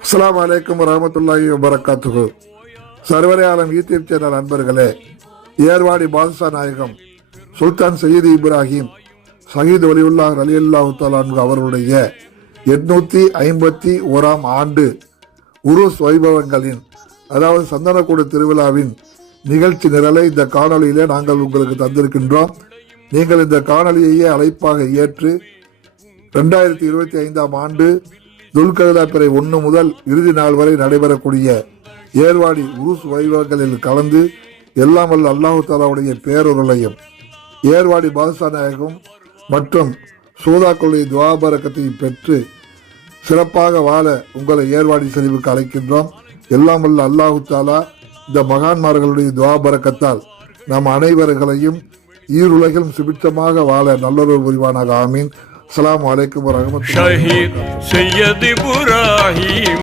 அஸ்ஸலாமு அலைக்கும் வரஹ்மத்துல்லாஹி வபரகாத்துஹு. சர்வரே ஆலம் யூடியூப் சேனல் நண்பர்களே, ஏர்வாடி பாதுஷா நாயகம் சுல்தான் சையீத் இப்ராஹிம் ஷஹீத் வலியுல்லாஹ் ரலியல்லாஹு தஆலா அன்ஹு அவர்களுடைய 851ஆம் ஆண்டு உருஸ் வைபவங்களின், அதாவது சந்தனக்கூடு திருவிழாவின் நிகழ்ச்சி நிரலை இந்த காணொலியிலே நாங்கள் உங்களுக்கு தந்திருக்கின்றோம். நீங்கள் இந்த காணொலியையே அழைப்பாக ஏற்று 2025ஆம் ஆண்டு துல்கதா பிறை 1 முதல் இறுதி நாள் வரை நடைபெறக்கூடிய ஏர்வாடி உருஸ் வைபவங்களில் கலந்து எல்லாம் வல்ல அல்லாஹு தாலாவுடைய பேரொருளையும் ஏர்வாடி பாதுஷா நாயகம் மற்றும் சூதாக்களுடைய துவாபரக்கத்தையும் பெற்று சிறப்பாக வாழ உங்களை ஏர்வாடி செறிவுக்கு அழைக்கின்றோம். எல்லாம் வல்ல அல்லாஹு தாலா இந்த மகான்மார்களுடைய துவாபரக்கத்தால் நம் அனைவர்களையும் ஈருலகிலும் சுபிட்சமாக வாழ நல்லொரு புரிவானாக. ஆமீன். அஸ்ஸலாமு அலைக்கும் வரஹ்மத்துல்லாஹி வபரகாத்துஹு.